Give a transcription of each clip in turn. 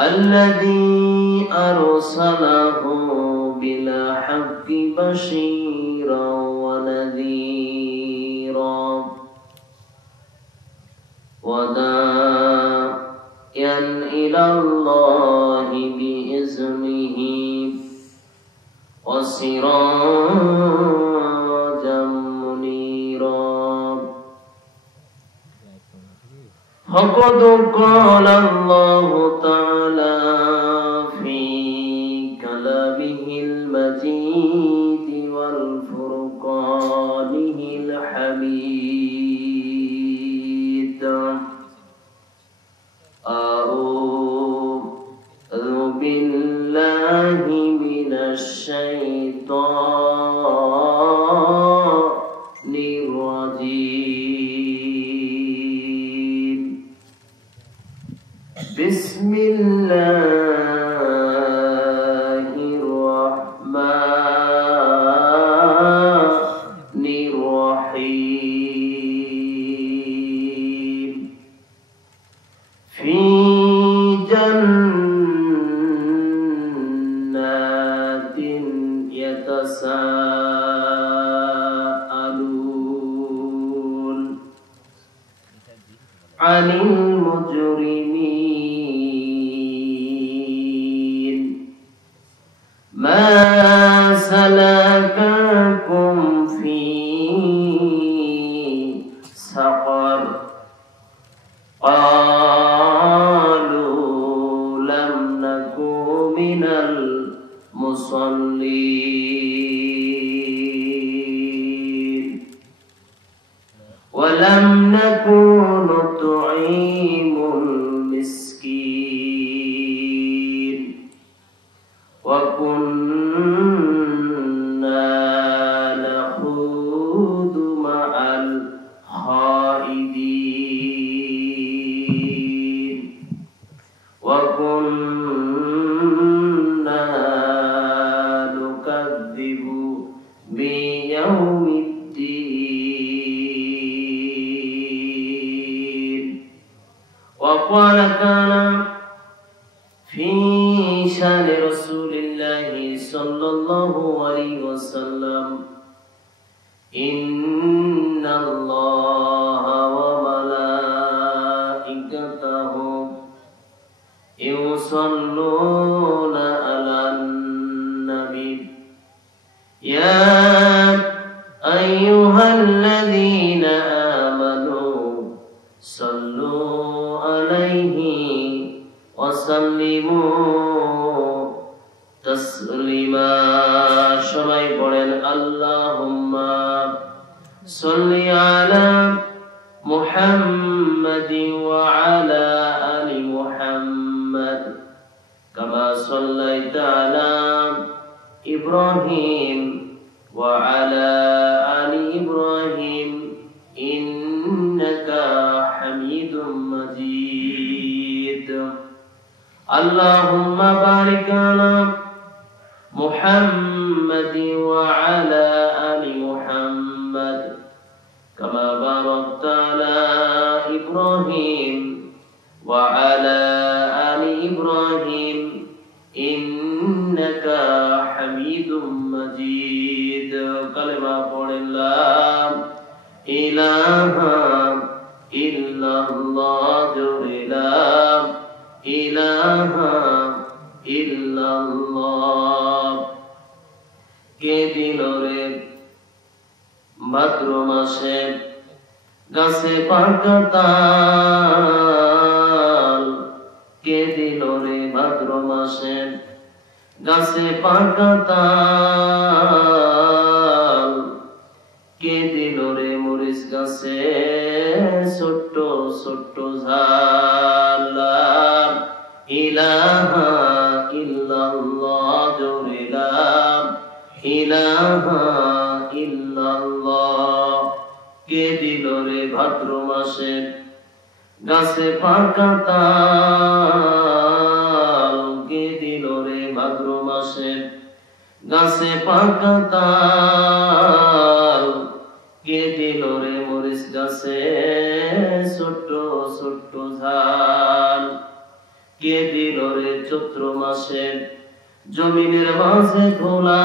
الذي أرسله بالحق بشيرا ونذيرا وداعيا إلى الله بإذنه وسراجا منيرا فقد قال الله تعالى في كلامه المجيد والفرقانه الحميد أعوذ بالله من الشيطان الرجيم بسم الله الرحمن الرحيم في جنات يتساءلون عن المجرمين ما سلككم في سقر قالوا لم نك من المصلين ولم نكن نطعم المسكين وكنا نخوض مع الخائضين وكنا نكذب بيوم الدين وقال تعالى في شان رسول الله صلى الله عليه وسلم إن الله وملائكته يصلون على النبي يا أيها الذين آمنوا صلوا عليه وسلموا تسليما সবাই পড়েন আল্লাহুম্মা সাল্লি আলা মুহাম্মাদিন ওয়া আলা আলি মুহাম্মাদ কামা সাল্লাইতা আলা ইব্রাহিম ওয়া আলা আলি ইব্রাহিম ইন্নাকা হামিদুম মাজিদ اللهم بارك على محمد وعلى آل محمد كما باركت على إبراهيم وعلى آل إبراهيم إنك حميد مجيد كلمة قول لا إله إلا الله لا إله إلا الله কে দিল রে ভাদ্র মাসে গাছে পাকা তাল কে দিল রে ভাদ্র মাসে গাছে পাকা তাল কে দিল রে মরিচ গাছে ছোট্ট ছোট্ট ঝাল ইলাহা ইল্লাল্লাহ লা ইলাহা ইল্লাল্লাহ কে দিল রে ভাদ্র মাসে গাছে পাকা তাল কে দিল রে ভাদ্র মাসে গাছে পাকা তাল কে দিল রে মরিচ গাছে ছোট্ট ছোট্ট ঝাল কে দিল রে রে চৈত্র মাসে জমিনের মাঝে ধুলা,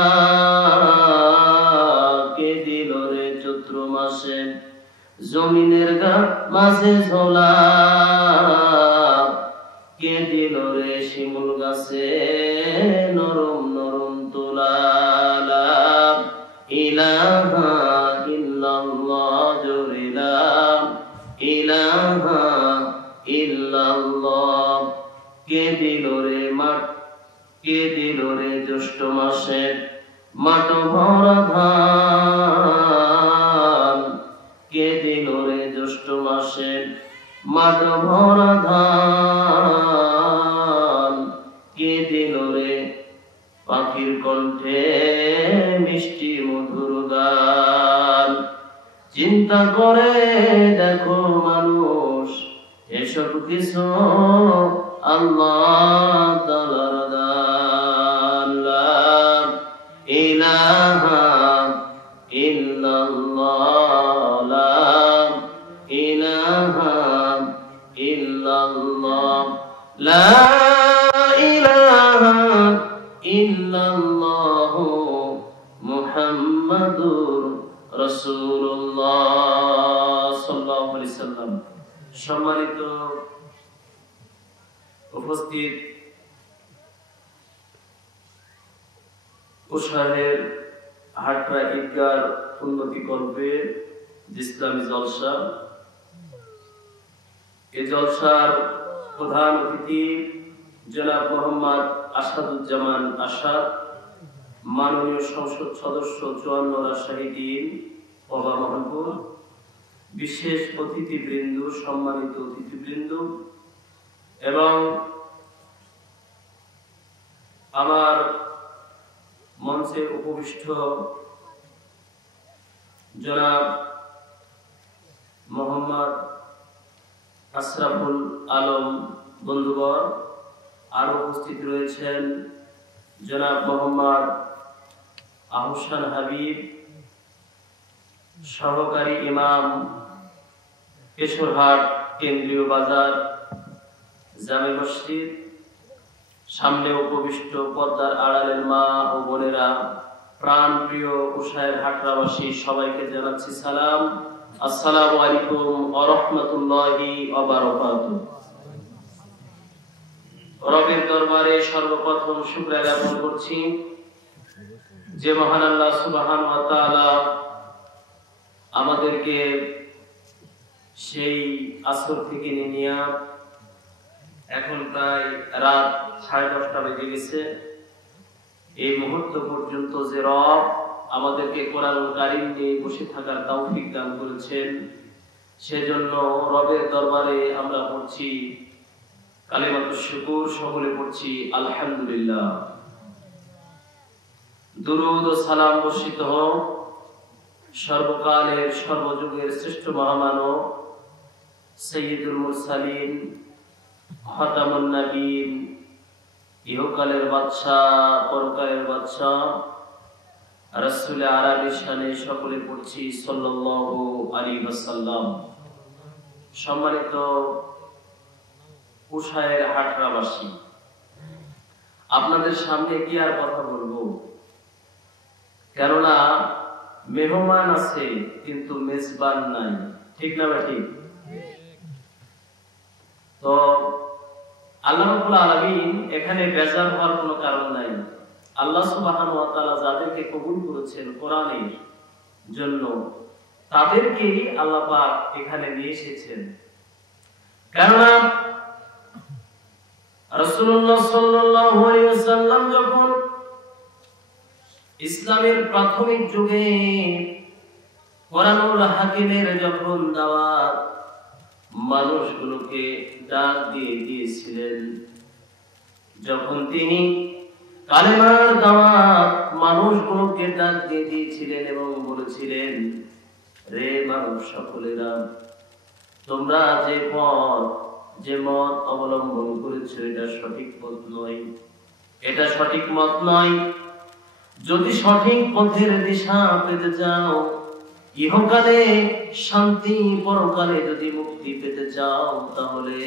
কে দিল রে চৈত্র মাসে জমিনের মাঝে ঝোলা, কে দিল রে শিমুল গাছে নরম নরম তোলা। লা ইলাহা ইল্লাল্লাহ, জোরে লা ইলাহা ইল্লাল্লাহ। কে দিল রে মাঠ, কে দিল রে জ্যৈষ্ঠ মাসে মাঠ ভরা ধান, কে দিল রে জ্যৈষ্ঠ মাসে মাঠ ভরা ধান, কে দিল রে পাখির কণ্ঠে মিষ্টি মধুর গান। চিন্তা করে দেখো মানুষ, এসব কিছু আল্লাহ তাআলার দান। লা ইলাহা ইল্লাল্লাহ, লা ইলাহা ইল্লাল্লাহ, লা ইলাহা ইল্লাল্লাহ মুহাম্মাদুর রাসূলুল্লাহ সাল্লাল্লাহু আলাইহি সাল্লাম। সম্মানিত উপস্থিত, উশাহের হাটরা ঈদগার উন্নতি কল্পে ইসলামী জলসা, এই জলসার প্রধান অতিথি জনাব মোহাম্মদ আসাদুজ্জামান আসাদ, মাননীয় সংসদ সদস্য 54 রাজশাহী ডিন বাবা মোহনপুর, বিশেষ অতিথিবৃন্দ, সম্মানিত অতিথিবৃন্দ এবং আমার মঞ্চে উপবিষ্ট জনাব মোহাম্মদ আশরাফুল আলম বন্ধুবর, আরো উপস্থিত রয়েছেন জনাব মোহাম্মদ আহসান হাবিব, সহকারী ইমাম, কেশরহাট কেন্দ্রীয় বাজার জামে মসজিদ, সামনে উপবিষ্ট পর্দার আড়ালের মা ও বোনেরা, প্রাণ প্রিয় উশাহের হাটরাবাসী, সবাইকে জানাচ্ছি সালাম। আসসালামু আলাইকুম ওয়া রাহমাতুল্লাহি ওয়া বারাকাতুহু। রবের দরবারে সর্বপ্রথম শুকরিয়া জ্ঞাপন করছি যে মহান আল্লাহ সুবহানাহু ওয়া তাআলা আমাদেরকে সেই আসর থেকে নিয়ে এখন প্রায় রাত 10:30 বেজে গেছে, এই মুহূর্ত পর্যন্ত যে রব আমাদেরকে কোরআনুল কারীম নিয়ে বসে থাকার তৌফিক দান করেছেন, সেজন্য রবের দরবারে আমরা পড়ছি কালিমাতুশ শুকর, সকলে পড়ছি আলহামদুলিল্লাহ। দুরূদ ও সালাম বর্ষিত হোক সর্বকালের সর্বযুগের শ্রেষ্ঠ মহামানব সাইয়্যিদুল মুরসালিন, খাতামুন নবীন, ইহকালের বাদশা পরকালের বাদশা রাসূল আরবি শানে সকলে পড়ছি সাল্লাল্লাহু আলাইহি ওয়াসাল্লাম। সম্মানিত উশাহের হাটরাবাসী, আপনাদের সামনে কি আর কথা বলবো, কেননা মেহমান আছে কিন্তু মেজবান নাই, ঠিক না ঠিক? তো আল্লাহ রাব্বুল আলামিন এখানে বেজার হওয়ার কোনো কারণ নাই। আল্লাহ সুবহানাহু ওয়া তাআলা যাদেরকে কবুল করেছেন কোরআনের জন্য, তাদেরকেই আল্লাহ পাক এখানে নিয়ে এসেছেন। কেননা রাসূলুল্লাহ সাল্লাল্লাহু আলাইহি ওয়াসাল্লাম যখন ইসলামের প্রাথমিক যুগে কোরআনুল হাকিমের যখন দাওয়াত মানুষগুলোকে ডাক দিয়ে দিয়েছিলেন, যখন তিনি কালেমার দাওয়াত মানুষগুলোকে ডাক দিয়ে দিয়েছিলেন এবং বলেছিলেন, রে মানব সকলেরা, তোমরা যে পথ যে মত অবলম্বন করেছো এটা সঠিক পথ নয়, এটা সঠিক মত নয়। যদি সঠিক পথের দিশা পেতে চাও, ইহকালে শান্তি, পরকালে যদি মুক্তি পেতে চাও, তাহলে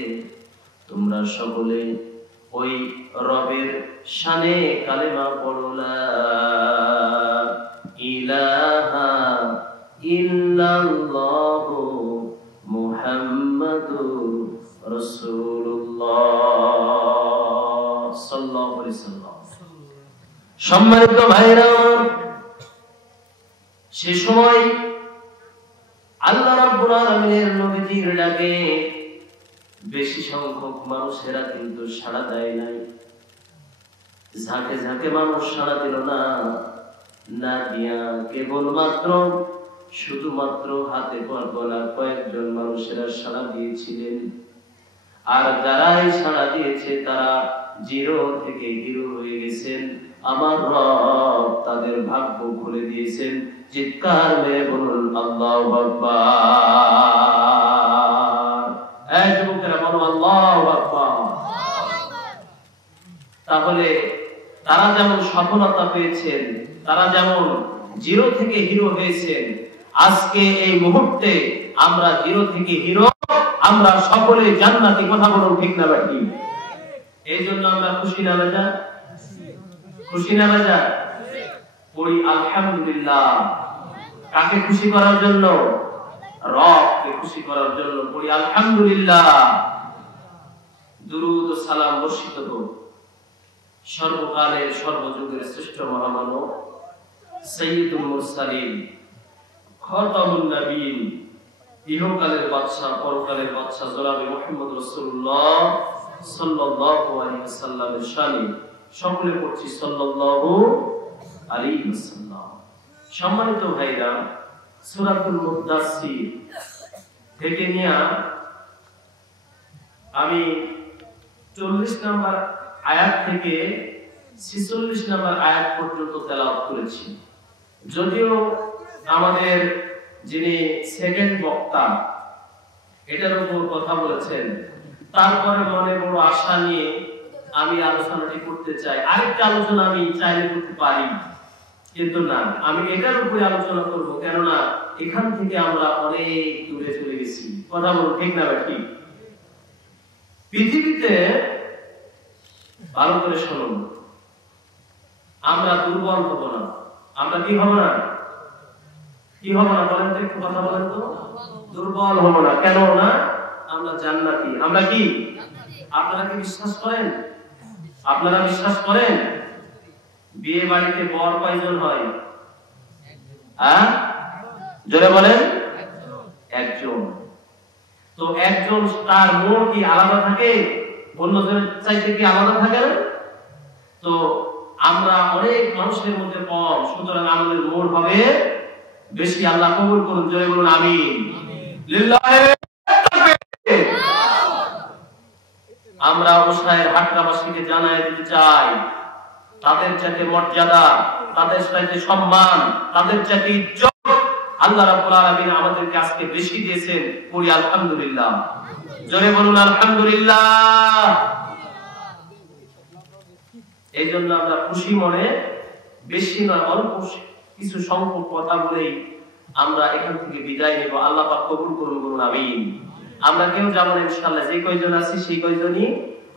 তোমরা সকলে ওই রবের শানে কালেমা পড়ো লা ইলাহা ইল্লাল্লাহু মুহাম্মাদুর রাসূলুল্লাহ সাল্লাল্লাহু আলাইহি ওয়াসাল্লাম। সম্মানিত ভাইরা, সে সময় আল্লাহ রাব্বুল আলামিনের নবীজির ডাকে বেশি সংখ্যক মানুষেরা কিন্তু সাড়া দেয় নাই। ঝাঁকে ঝাঁকে মানুষ সাড়া দিল না, না দিয়া কেবলমাত্র শুধুমাত্র হাতে গোনা কয়েকজন মানুষেরা সাড়া দিয়েছিলেন। আর যারাই সাড়া দিয়েছে তারা জিরো থেকে হিরো হয়ে গেছেন। আমার রব তাদের ভাগ্য খুলে দিয়েছেন। চিৎকার মেরে বলুন আল্লাহু আকবার। এই যুবকেরা বলো আল্লাহু আকবার। তাহলে তারা যেমন সফলতা পেয়েছেন, তারা যেমন জিরো থেকে হিরো হয়েছেন, আজকে এই মুহূর্তে আমরা জিরো থেকে হিরো, আমরা সকলে জান্নাতি। কথা বলুন ঠিক না বাকি? এই জন্য আমরা খুশি না বাজা? খুশি না বাজা? পড়ি আলহামদুলিল্লাহ। কাকে খুশি করার জন্য? রবকে খুশি করার জন্য পড়ি আলহামদুলিল্লাহ। দুরূদ ও সালাম বর্ষিত হোক সর্বকালের সর্বযুগের শ্রেষ্ঠ মহামানব সাইয়্যিদুল মুরসালিন খাতামুন নবীন, ইহকালের বাদশা পরকালের বাদশা জনাবে মুহাম্মদ রাসূলুল্লাহ সাল্লাল্লাহু আলাইহি ওয়াসাল্লামের শানে সকলে পড়ছি সাল্লাল্লাহু আলাইহি ওয়াসাল্লাম। সম্মানিত ভাইরা, সূরাতুল মুদাসসির থেকে নিয়ে আমি 40 নম্বর আয়াত থেকে 46 নম্বর আয়াত পর্যন্ত তেলাওয়াত করেছি। যদিও আমাদের যিনি সেকেন্ড বক্তা এটার উপর কথা বলেছেন, তারপরে মনে বড় আশা নিয়ে আমি আলোচনাটি করতে চাই। আরেকটা আলোচনা আমি চাইলে করতে পারি, কিন্তু না, আমি এটার উপরে আলোচনা করব, কেননা এখান থেকে আমরা অনেক দূরে চলে গেছি। কথা বলুন ঠিক না ঠিক? পৃথিবীতে ভালো করে শুনুন, আমরা দুর্বল হব না। আমরা কি হব না? কি হব না বলেন তো, একটু কথা বলেন তো। দুর্বল হব না। কেন না? আমরা জান্নাতি। আমরা কি? আপনারা কি বিশ্বাস করেন? আপনারা বিশ্বাস করেন বিয়ে বাড়িতে বর কয়জন হয়? হ্যাঁ, জোরে বলেন। একজন। তো একজন, তার মোড় কি আলাদা থাকে? অন্যদের চাইতে কি আলাদা থাকে না? তো আমরা অনেক মানুষের মধ্যে কম, সুতরাং আমাদের মোড় হবে বেশি। আল্লাহ কবুল করুন, জোরে বলুন আমিন। লিল্লাহি তাকবীর। আমরা ওসায়ের হাটরাবাসীকে জানাই দিতে চাই, তাদের চাইতে মর্যাদা, তাদের চাইতে সম্মান, তাদের চাইতে ইজ্জত আল্লাহ রাব্বুল আলামিন আমাদেরকে আজকে বেশি দিয়েছেন। পড়ি আলহামদুলিল্লাহ। জোরে বলুন আলহামদুলিল্লাহ। এই জন্য আমরা খুশি মনে, বেশি নয় অল্প কিছু সংখ্যক কথা বলেই আমরা এখান থেকে বিদায় নেব। আল্লাহ পাক কবুল করুন, বলুন আমিন। আমরা কেউ যাব না ইনশাআল্লাহ, যে কয়জন আছি সেই কয়জনই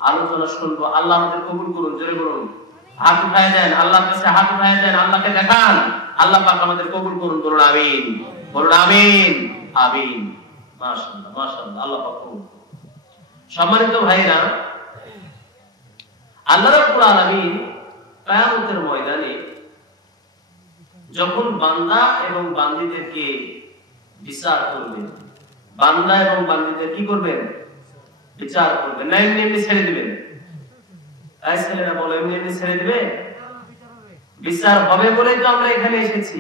আলোচনা শুনবো। আল্লাহ আমাদের কবুল করুন। জোরে বলুন হাত উঠায় দেন, আল্লাহর কাছে হাত উঠায় দেন, আল্লাহকে দেখান। আল্লাহ পাক আমাদের কবুল করুন, বলুন আমিন। বলুন আমিন। আমিন। মাশাআল্লাহ মাশাআল্লাহ, আল্লাহ পাক কবুল করুন। সম্মানিত ভাইরা, আল্লাহ রাব্বুল আলামিন কিয়ামতের ময়দানে যখন বান্দা এবং বান্দীদেরকে বিচার করবেন, বান্দা এবং বান্দীদের কি করবেন? বিচার করবেন। না এমনি এমনি ছেড়ে দিবেন? এই ছেলেরা বলে এমনি এমনি ছেড়ে দিবে? বিচার হবে বলেই তো আমরা এখানে এসেছি,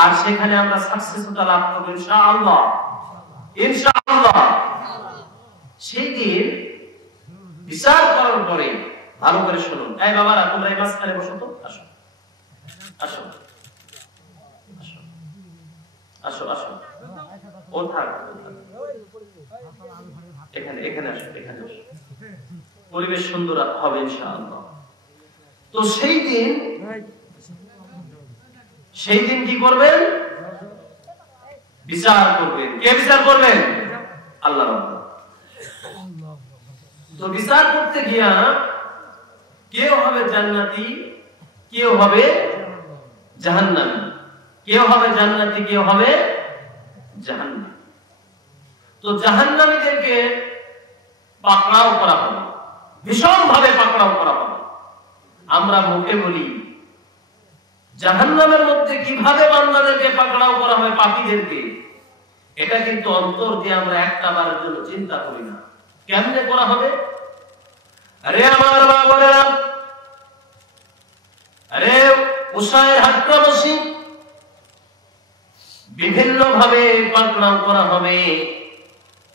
আর সেখানে আমরা সাকসেসফুল লাভ করব ইনশাআল্লাহ। ইনশাআল্লাহ সেই দিন বিচার করার পরে ভালো করে শুনুন। এই বাবারা, তোমরা এই মাঝখানে বসো তো। আসো আসো আসো আসো। ও থাক, এখানে এখানে আসো, এখানে আসো। পরিবেশ সুন্দর হবে ইনশাআল্লাহ। তো সেই দিন কি করবেন? বিচার করবেন। কে বিচার করবেন? আল্লাহ রাব্বুল। তো বিচার করতে গিয়া হবে জান্নাতি, কেউ হবে জাহান্নামী। কেউ হবে জান্নাতি, কেউ হবে জাহান্নামী। তো জাহান্নামীদেরকে পাকড়াও করা হবে, ভীষণ ভাবে পাকড়াও করা হবে। আমরা মুখে বলি, জাহান্নামের মধ্যে কিভাবে বান্দাদেরকে পাকড়াও করা হয়, পাপীদেরকে, এটা কিন্তু অন্তর দিয়ে আমরা একটা বারের জন্য চিন্তা করি না। কেমনে করা হবে? আরে আমার বাবারা, আরে উসাইর হাট্টাবাসী বিভিন্ন ভাবে পাকড়াও করা হবে।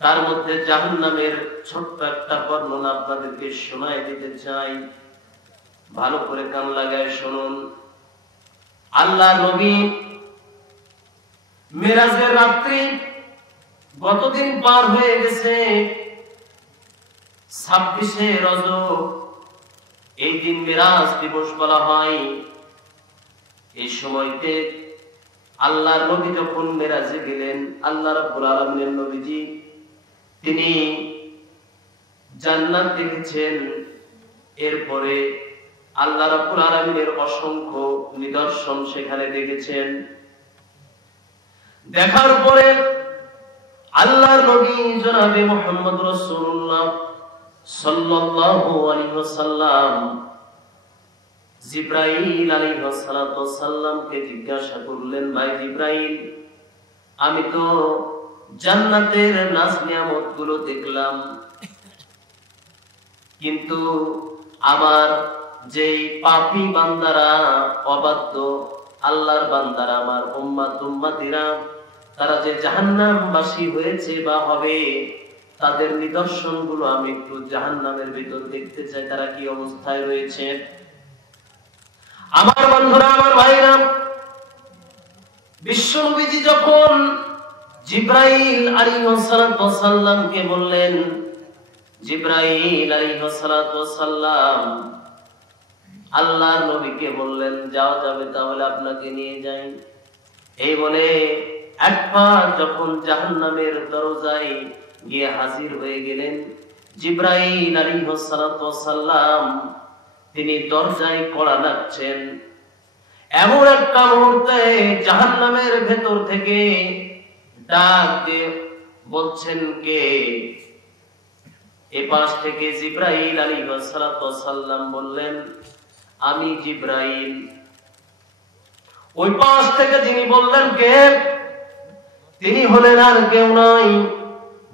তার মধ্যে জাহান্নামের ছোট্ট একটা বর্ণনা আপনাদেরকে শোনায় দিতে চাই, ভালো করে কান লাগায় শুনুন। আল্লাহ নবী মেরাজের রাত্রি গতদিন পার হয়ে গেছে, 26শে রজব, এই দিন মেরাজ দিবস বলা হয়। এই সময়তে আল্লাহর নবী যখন মেরাজে গেলেন, আল্লাহ রাব্বুল আলামিনের নবীজি তিনি জান্নাত দেখেছেন। এরপরে আল্লাহ রাব্বুল আলামিনের অসংখ্য নিদর্শন সেখানে দেখেছেন। দেখার পরে আল্লাহর নবী জনাবে মুহাম্মদ রাসূলুল্লাহ সাল্লাল্লাহু আলাইহি ওয়াসাল্লাম জিবরাইল আলাইহিস সালাতু ওয়াস সালামকে জিজ্ঞাসা করলেন, ভাই জিবরাইল, আমি তো জান্নাতের নাজ নিয়ামত গুলো দেখলাম, কিন্তু আমার যেই পাপী বান্দারা, অবাধ্য আল্লাহর বান্দারা, আমার উম্মত উম্মতিরা, তারা যে জাহান্নামবাসী হয়েছে বা হবে, তাদের নিদর্শন গুলো আমি একটু জাহান্নামের ভিতর দেখতে চাই, তারা কি অবস্থায় রয়েছে। আমার বন্ধুরা, আমার ভাইরা, বিশ্বনবীজি যখন জিবরাইল আলাইহিস সালাতু ওয়াস সালামকে বললেন, জিবরাইল আলাইহিস সালাতু ওয়াস সালাম আল্লাহর নবীকে বললেন, যাও, যাবে তাহলে আপনাকে নিয়ে যাই। এই বলে একবার যখন জাহান্নামের দরজায় গিয়ে হাজির হয়ে গেলেন, জিবরাইল আলাইহিস সালাতু ওয়াস সালাম তিনি দরজায় কড়া নাড়ছেন। এমন একটা মুহূর্তে জাহান্নামের ভেতর থেকে ডাক দিয়ে বলছেন, কে? এপাশ থেকে জিবরাইল আলাইহিস সালাতু ওয়াস সালাম বললেন, আমি জিবরাইল। ওই পাশ থেকে যিনি বললেন, কে? তিনি হলেন আর কেউ নয়,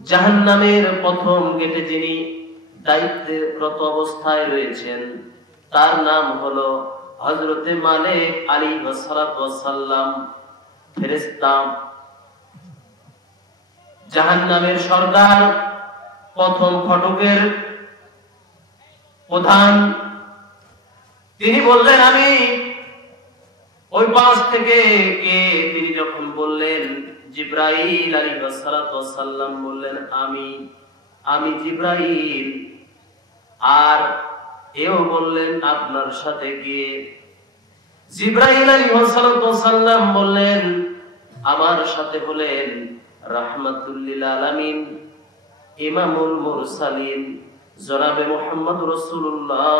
জাহান্নামের প্রথম গেটে যিনি দায়িত্বরত অবস্থায় রয়েছেন, তার নাম হলো হযরতে মালিক আলাইহিস সালাতু ওয়াস সালাম, ফেরেশতা, জাহান্নামের সরদার, প্রথম ফটকের প্রধান। তিনি বললেন, আমি। ওই পাশ থেকে কে? তিনি যখন বললেন, জিবরাইল আলাইহিস সালাতু ওয়াস সালাম বললেন, আমি জিবরাইল। আর এও বললেন, আপনার সাথে কে? জিবরাইল আলাইহিস সালাতু ওয়াস সালাম বললেন, আমার সাথে হলেন রাহমাতুল লিল আলামিন, ইমামুল মুরসালিন, জনাবে মুহাম্মদ রাসূলুল্লাহ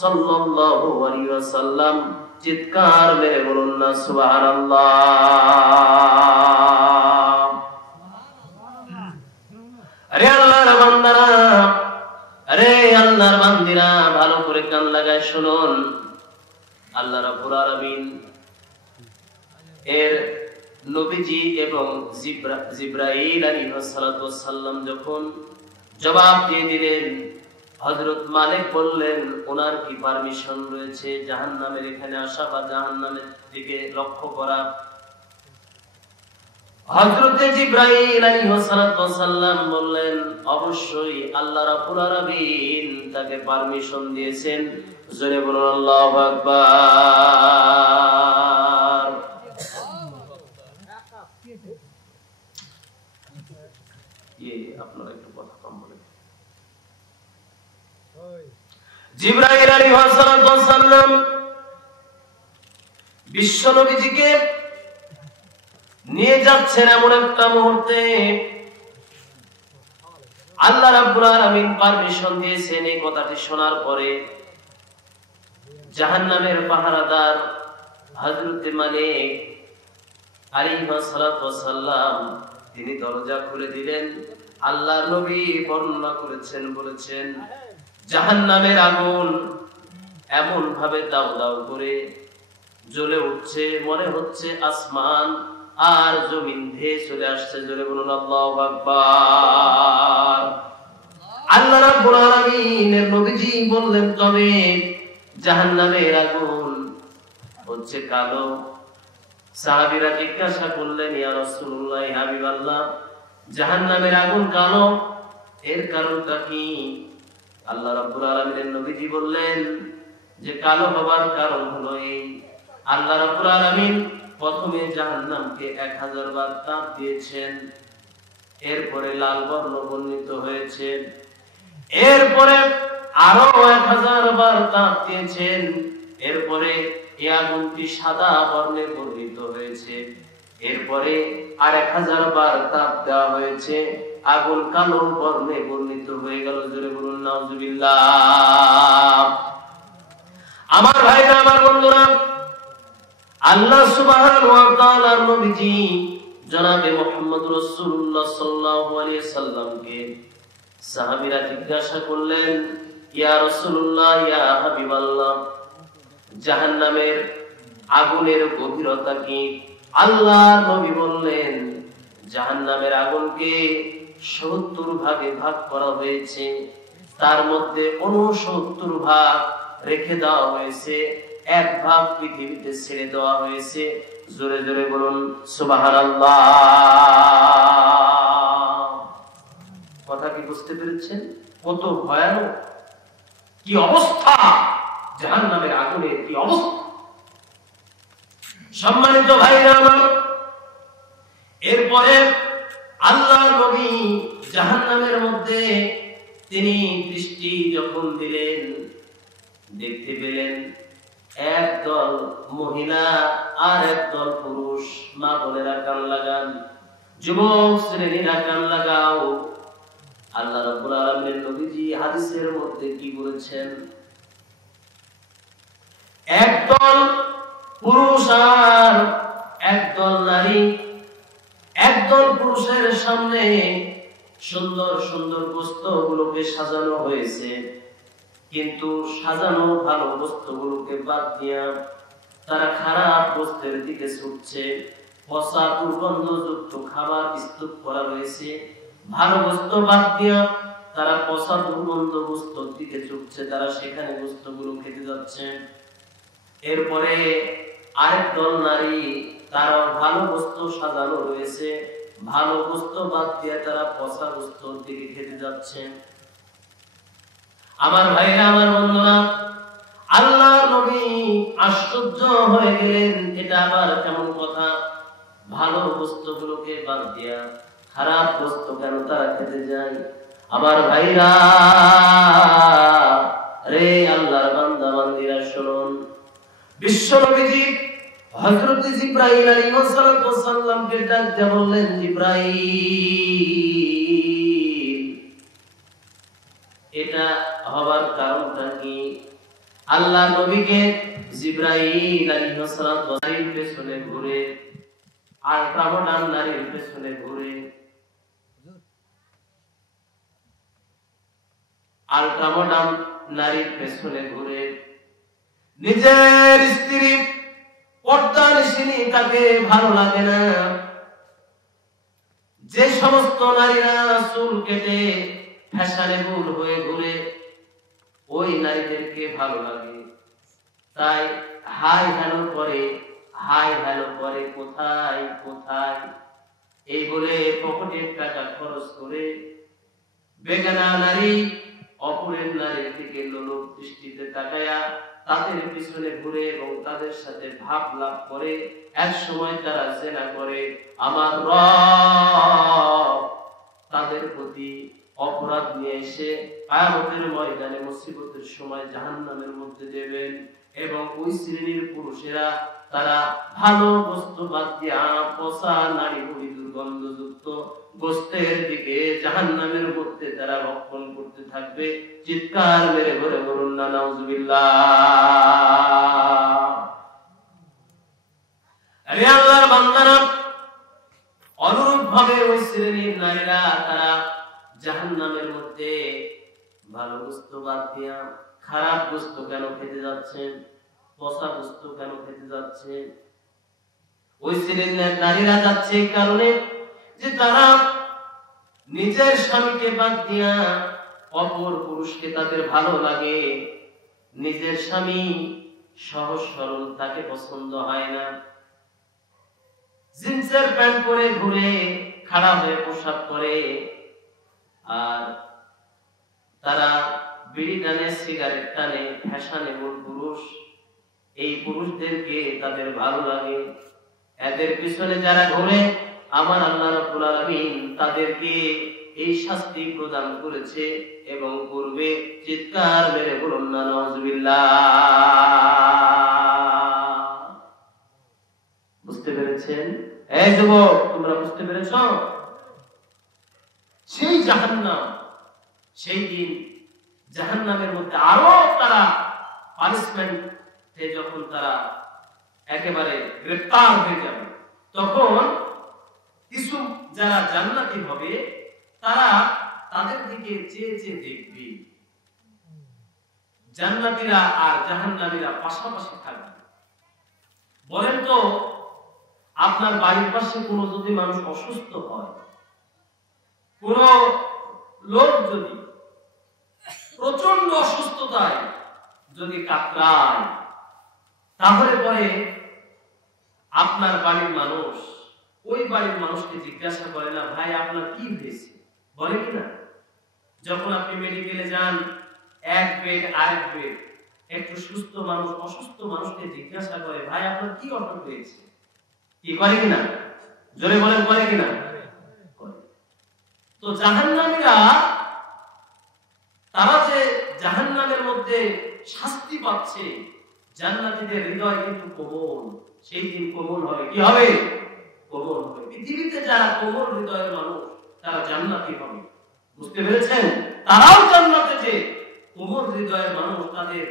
সাল্লাল্লাহু আলাইহি ওয়াসাল্লাম। চিৎকার মেরে বলুন না সুবহানাল্লাহ। আরে আল্লাহর বান্দারা, আরে আল্লাহর বান্দিরা, ভালো করে কান লাগায় শুনুন। আল্লাহ রাব্বুল আলামিন এর নবীজি এবং জিবরাইল আলাইহিস সালাতু ওয়াস সালাম যখন জবাব দিয়ে দিলেন, হযরত মালিক বললেন, ওনার কি পারমিশন রয়েছে জাহান্নামের এখানে আসা বা জাহান্নামের দিকে লক্ষ্য করা? হযরত জিবরাইল আলাইহিস সালাতু ওয়াস সালাম বললেন, অবশ্যই আল্লাহ রাব্বুল আলামিন তাকে পারমিশন দিয়েছেন। জোরে বলুন আল্লাহু আকবার। আপনারা একটু কথা কম বলেন। জিবরাইল আলাইহিস সালাতু ওয়াস সালাম বিশ্ব নবীজিকে নিয়ে যাচ্ছেন এমন একটা মুহূর্তে আল্লাহ রাব্বুল আলামিন পারমিশন দিয়েছেন। এই কথাটি শোনার পরে জাহান্নামের পাহারাদার হযরত মালিক আলাইহিস সালাতু ওয়াস সালাম তিনি দরজা খুলে দিলেন। আল্লাহর নবী বর্ণনা করেছেন, বলেছেন জাহান্নামের আগুন এমন ভাবে দাউ দাউ করে জ্বলে উঠছে, মনে হচ্ছে আসমান আর জমিন ধেয়ে চলে আসছে। জোরে বলুন আল্লাহু আকবার। আল্লাহ রাব্বুল আলামিনের নবীজি বললেন, তবে জাহান্নামের আগুন হচ্ছে কালো। সাহাবীরা জিজ্ঞাসা করলেন, ইয়া রাসূলুল্লাহ, হাবিবাল্লাহ, জাহান্নামের আগুন কালো, এর কারণটা কি? আল্লাহ রাব্বুল আলামিনের নবীজি বললেন যে কালো হবার কারণ হলো এই, আল্লাহ রাব্বুল আলামিন প্রথমে জাহান্নামকে 1000 বার তাপ দিয়েছেন, এরপরে লাল বর্ণ বর্ণিত হয়েছে, এরপরে আরো 1000 বার তাপ দিয়েছেন, এরপরে এই আগুনটি সাদা বর্ণে বর্ণিত হয়েছে, এরপরে আর 1000 বার তাপ দেওয়া হয়েছে, আগুন কালো বর্ণে বর্ণিত হয়ে গেল। জোরে বলুন নাউজুবিল্লাহ। আমার ভাইরা, আমার বন্ধুরা, আল্লাহ সুবহানাহু ওয়া তাআলার নবীজি জনাবে মুহাম্মদ রাসূলুল্লাহ সাল্লাল্লাহু আলাইহি সাল্লামকে সাহাবীরা জিজ্ঞাসা করলেন, ইয়া রাসূলুল্লাহ, ইয়া হাবিবাল্লাহ, জাহান্নামের আগুনের গভীরতা কি? আল্লাহর নবী বললেন, জাহান্নামের আগুনকে 70 ভাগে ভাগ করা হয়েছে, তার মধ্যে 69 ভাগ রেখে দেওয়া হয়েছে, 1 ভাগ পৃথিবীতে ছেড়ে দেওয়া হয়েছে। জোরে জোরে বলুন সুবহানাল্লাহ। কথা কি বুঝতে পেরেছেন? কত ভয়ানক, কি অবস্থা, জাহান্নামের আগুনের কি অবস্থা। সম্মানিত ভাইরা আমার, এরপরে আল্লাহর নবী জাহান্নামের মধ্যে তিনি দৃষ্টি যখন দিলেন, দেখতে পেলেন একদল মহিলা আর একদল পুরুষ। মা বোনেরা কান লাগান, যুবক শ্রেণীরা কান লাগাও। আল্লাহ রাব্বুল আলামিনের নবীজি হাদিসের মধ্যে কি বলেছেন? একদল পুরুষ আর একদল নারী, একদল পুরুষের সামনে সুন্দর সুন্দর বস্ত্রগুলোকে সাজানো হয়েছে, কিন্তু সাজানো ভালো বস্ত্রগুলোকে বাদ দিয়া তারা খারাপ বস্ত্রের দিকে ছুটছে। পচা দুর্গন্ধযুক্ত খাবার স্তূপ করা রয়েছে, ভালো বস্ত্র বাদ দিয়া তারা পচা দুর্গন্ধ বস্ত্রের দিকে ছুটছে, তারা সেখানে বস্ত্রগুলো খেতে যাচ্ছে। এরপরে আরেক দল নারী, তারা ভালো বস্ত্র সাজানো রয়েছে, ভালো বস্ত্র বাদ দিয়ে তারা পচা বস্ত্রের দিকে খেতে যাচ্ছে। আমার ভাইরা, আমার বন্ধুরা, আল্লাহ নবী আশ্চর্য হয়ে গেলেন, এটা আবার কেমন কথা? ভালো বস্ত্রগুলোকে বাদ দিয়া খারাপ বস্ত্র কেন তারা খেতে যায়? আমার ভাইরা রে, আল্লাহর বান্দা বান্দীরা শুনুন, বিশ্ব নবীজি হযরত জিবরাইল আলাইহিস সালামকে ডাক দিয়ে বললেন, জিবরাইল, এটা হবার কারণটা কি? আল্লাহ নবীকে জিবরাইল আলাইহিস সালাম পেছনে ঘুরে, আর কামড়ান নারীর পেছনে ঘুরে, আর কামড়ান নারীর পেছনে ঘুরে নিজের স্ত্রী পর্দানিশিনী তাকে ভালো লাগে না। যে সমস্ত নারীরা চুল কেটে ফ্যাশনেবল হয়ে ঘুরে, ওই নারীদেরকে ভালো লাগে। তাই হাই হ্যালো করে, হাই হ্যালো করে কোথায় কোথায় এই বলে পকেটের টাকা খরচ করে বেগানা নারী অপরের নারীর দিকে লোলুপ দৃষ্টিতে তাকায়া তাদের পিছনে ঘুরে এবং তাদের সাথে ভাব লাভ করে, এক সময় তারা জেনা করে। আমার রব তাদের প্রতি অপরাধ নিয়ে এসে কিয়ামতের ময়দানে মুসিবতের সময় জাহান্নামের মধ্যে দেবেন। এবং ওই শ্রেণীর পুরুষেরা তারা ভালো বস্তু বাদ দিয়া পচা নারী বুড়ি দুর্গন্ধযুক্ত গোস্তের দিকে জাহান্নামের মধ্যে তারা রক্ষণ করতে থাকবে। চিৎকার মেরে বলে বলুন না নাউজুবিল্লাহ। নারীরা তারা জাহান্নামের মধ্যে ভালো গোশত বাদ দিয়া খারাপ গোশত কেন খেতে যাচ্ছে, পচা গোশত কেন খেতে যাচ্ছে? ওই শ্রেণীর নারীরা যাচ্ছে এই কারণে যে তারা নিজের স্বামীকে বাদ দিয়া অপর পুরুষকে তাদের ভালো লাগে। নিজের স্বামী সহজ সরল, তাকে পছন্দ হয় না। জিন্সের প্যান্ট পরে ঘুরে, খারাপ হয়ে পোশাক করে, আর তারা বিড়ি টানে, সিগারেট টানে, ফ্যাশনে মূল পুরুষ। এই পুরুষদেরকে তাদের ভালো লাগে। এদের পিছনে যারা ঘুরে, আমার আল্লাহ রাব্বুল আলামিন তাদেরকে এই শাস্তি প্রদান করেছে এবং করবে। চিৎকার মেরে বলুন না নাউজুবিল্লাহ। বুঝতে পেরেছেন? এই যুবক, তোমরা বুঝতে পেরেছ? সেই জাহান্নাম, সেই দিন জাহান্নামের মধ্যে আরো তারা পানিশমেন্টে যখন তারা একেবারে গ্রেফতার হয়ে যাবে, তখন কিছু যারা জান্নাতি হবে তারা তাদের দিকে চেয়ে চেয়ে দেখবে। জান্নাতীরা আর জাহান্নামীরা পাশাপাশি থাকবে। বলেন তো, আপনার বাড়ির পাশে কোনো যদি মানুষ অসুস্থ হয়, কোন লোক যদি প্রচন্ড অসুস্থতায় যদি কাতরায়, তাহলে পরে আপনার বাড়ির মানুষ ওই বাড়ির মানুষকে জিজ্ঞাসা করে না, ভাই আপনার কি হয়েছে? বলে কিনা? যখন আপনি মেডিকেলে যান, এক বেড আরেক বেড, একটু সুস্থ মানুষ অসুস্থ মানুষকে জিজ্ঞাসা করে, ভাই আপনার কি অসুখ হয়েছে? কি করে কিনা? জোরে বলেন, করে কিনা? তো জাহান্নামীরা, তারা যে জাহান্নামের মধ্যে শাস্তি পাচ্ছে, জান্নাতীদের হৃদয় কিন্তু কোমল। সেই দিন কোমল হবে। কি হবে? কোমল হবে। পৃথিবীতে যারা কোমল হৃদয়ের মানুষ, তারা জান্নাতি হবে। বুঝতে পেরেছেন? তারাও জান্নাতে যে কোমল হৃদয়ের মানুষ, তাদের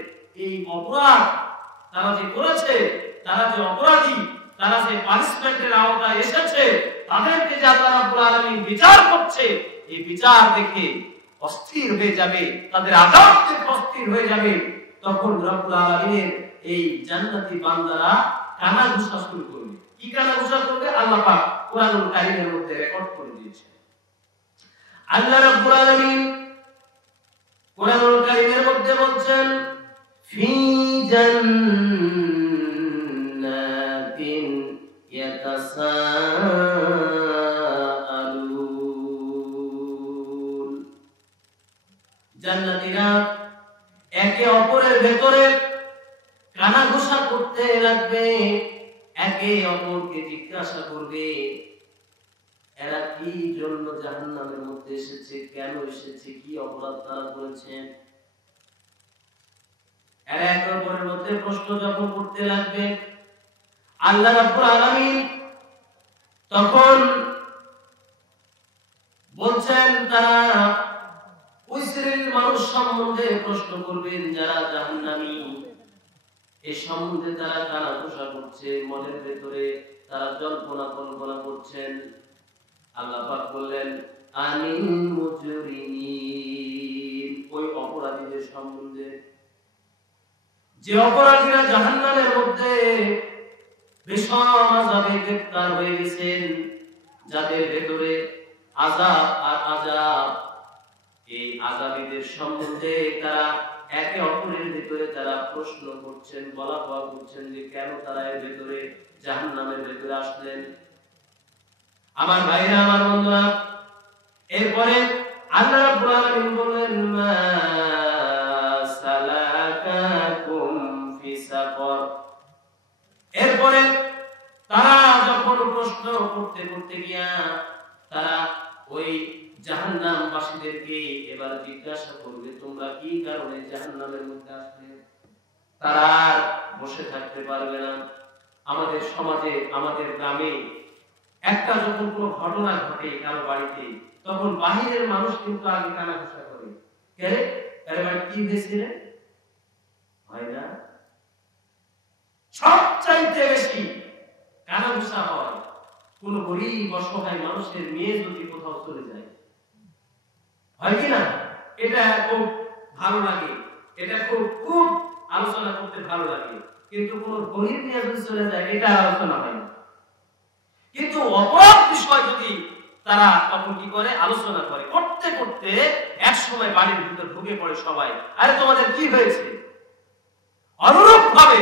এই অপরাধ তারা যে করেছে, তারা যে অপরাধী, তারা যে পানিশমেন্টের আওতায় এসেছে, তাদেরকে যে আল্লাহ রাব্বুল আলামিন বিচার করছে, এই বিচার দেখে অস্থির হয়ে যাবে, তাদের আযাব দেখে অস্থির হয়ে যাবে। তখন রব্বুল আলামিনের এই জান্নাতি বান্দারা কানাঘুষা শুরু করবে। কি কানাঘুষা করবে? আল্লাহ পাক কোরআনুল কারীমের মধ্যে রেকর্ড করে দিয়েছে। আল্লাহ রাব্বুল আলামিন কোরআনুল কারীমের মধ্যে বলছেন, ফি জান্নাতিন ইয়াতাসাআলুন। জান্নাতীরা একে অপরের ভেতরে কানাঘুষা করতে লাগবে, একে অপরকে জিজ্ঞাসা করবে, এরা কি জন্য জাহান্নামের মধ্যে এসেছে, কেন এসেছে, কি অপরাধ তারা করেছে। এরা একে অপরের মধ্যে প্রশ্ন যখন করতে লাগবে, আল্লাহ রাব্বুল আলামিন তখন বলছেন, তারা ওই শ্রেণীর মানুষ সম্বন্ধে প্রশ্ন করবেন যারা জাহান্নামী। এই সম্বন্ধে তারা কানাঘুষা করছে, মনের ভেতরে তারা জল্পনা কল্পনা করছেন। আল্লাহ পাক বললেন, আনিল মুজরিমিন, ওই অপরাধীদের সম্বন্ধে, যে অপরাধীরা জাহান্নামের মধ্যে ভীষণ আযাবে গ্রেফতার হয়ে গেছেন, যাদের ভেতরে আযাব আর আযাব। এই আযাবীদের সম্বন্ধে তারা একে অপরের ভেতরে তারা প্রশ্ন করছেন, বলাবলি করছেন যে কেন তারা এর ভেতরে জাহান্নামের ভেতরে আসলেন। আমার ভাইরা, আমার বন্ধুরা, এরপরে আল্লাহ রাব্বুল আলামিন বলেন, মা সালাকাকুম ফি সাকর। এরপরে তারা যখন প্রশ্ন করতে করতে গিয়া তারা ওই জাহান্নামবাসীদেরকে এবার জিজ্ঞাসা করবে, তোমরা কি কারণে জাহান্নামের মধ্যে আসলে? তারা বসে থাকতে পারবে না। আমাদের সমাজে, আমাদের গ্রামে একটা যখন কোনো ঘটনা ঘটে কারো বাড়িতে, তখন বাহিরের মানুষ কিন্তু আগে কানাঘুষা করে, কে আরে ভাই কি হয়েছিল, হয় না? সবচাইতে বেশি কানাঘুষা হয় কোন গরিব অসহায় মানুষের মেয়ে যদি কোথাও চলে যায়, হয় কিনা? এটা খুব ভালো লাগে, এটা খুব আলোচনা করতে ভালো লাগে। কিন্তু কোন গরিব নিয়ে যদি চলে যায়, এটা আলোচনা হয় না। কিন্তু অপরাধ বিষয় যদি তারা তখন কি করে, আলোচনা করে, করতে করতে এক সময় বাড়ির ভিতর ঢুকে পড়ে সবাই, আরে তোমাদের কি হয়েছে? অনুরূপ ভাবে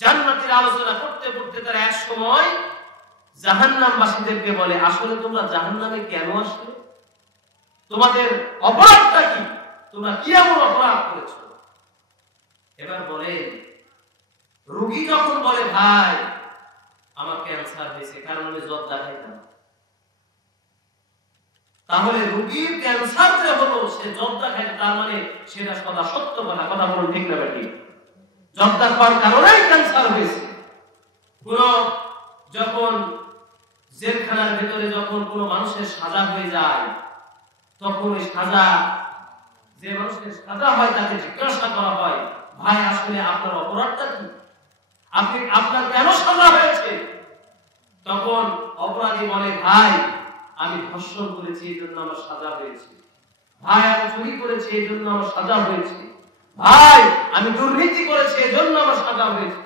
জান্নাতের আলোচনা করতে করতে তারা এক সময় জাহান্নামবাসীদেরকে বলে, আসলে তোমরা জাহান্নামে কেন আসলে? তোমাদের অপরাধটা কি? তোমরা কি এমন অপরাধ করেছো? এবার বলে, রোগী যখন বলে, ভাই আমার ক্যান্সার হয়েছে, কারণ আমি জর্দা খাইতাম, তাহলে রোগীর ক্যান্সার যে হলো, সে জর্দা খাইতে, তার মানে সেটা সদা সত্য কথা। কথা বলুন ঠিক না বেটি? জর্দা খাওয়ার কারণেই ক্যান্সার হয়েছে। কোন যখন জেলখানার ভিতরে যখন কোন মানুষের সাজা হয়ে যায়, তখন ওই সাজা, যে মানুষের সাজা হয় তাকে জিজ্ঞাসা করা হয়, ভাই আসলে আপনার অপরাধটা কি? আপনার কেন সাজা হয়েছে? তখন অপরাধী বলে, ভাই আমি ধর্ষণ করেছি, এই জন্য আমার সাজা হয়েছে। ভাই আমি চুরি করেছি, এই জন্য আমার সাজা হয়েছে। ভাই আমি দুর্নীতি করেছি, এই জন্য আমার সাজা হয়েছে।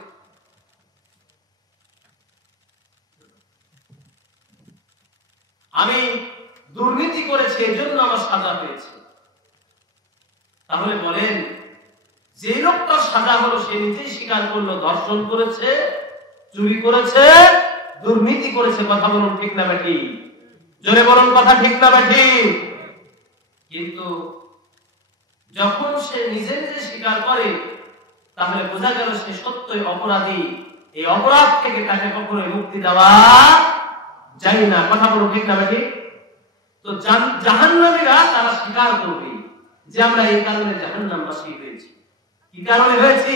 আমি দুর্নীতি করেছি, এই জন্য আমার সাজা হয়েছে। তাহলে বলেন, যে লোকটার সাজা হলো সে নিজেই স্বীকার করলো ধর্ষণ করেছে, চুরি করেছে, দুর্নীতি করেছে। কথা বলুন ঠিক না বেটি? জোরে বলুন কথা ঠিক না বেটি? কিন্তু যখন সে নিজে নিজে স্বীকার করে, তাহলে বোঝা গেল সে সত্যই অপরাধী। এই অপরাধ থেকে তাকে কখনোই মুক্তি দেওয়া যায় না। কথা বলুন ঠিক না বেটি? তো জাহান্নামীরা তারা স্বীকার করবে যে আমরা এই কারণে জাহান্নামবাসী হয়েছি। কি কারণে হয়েছি?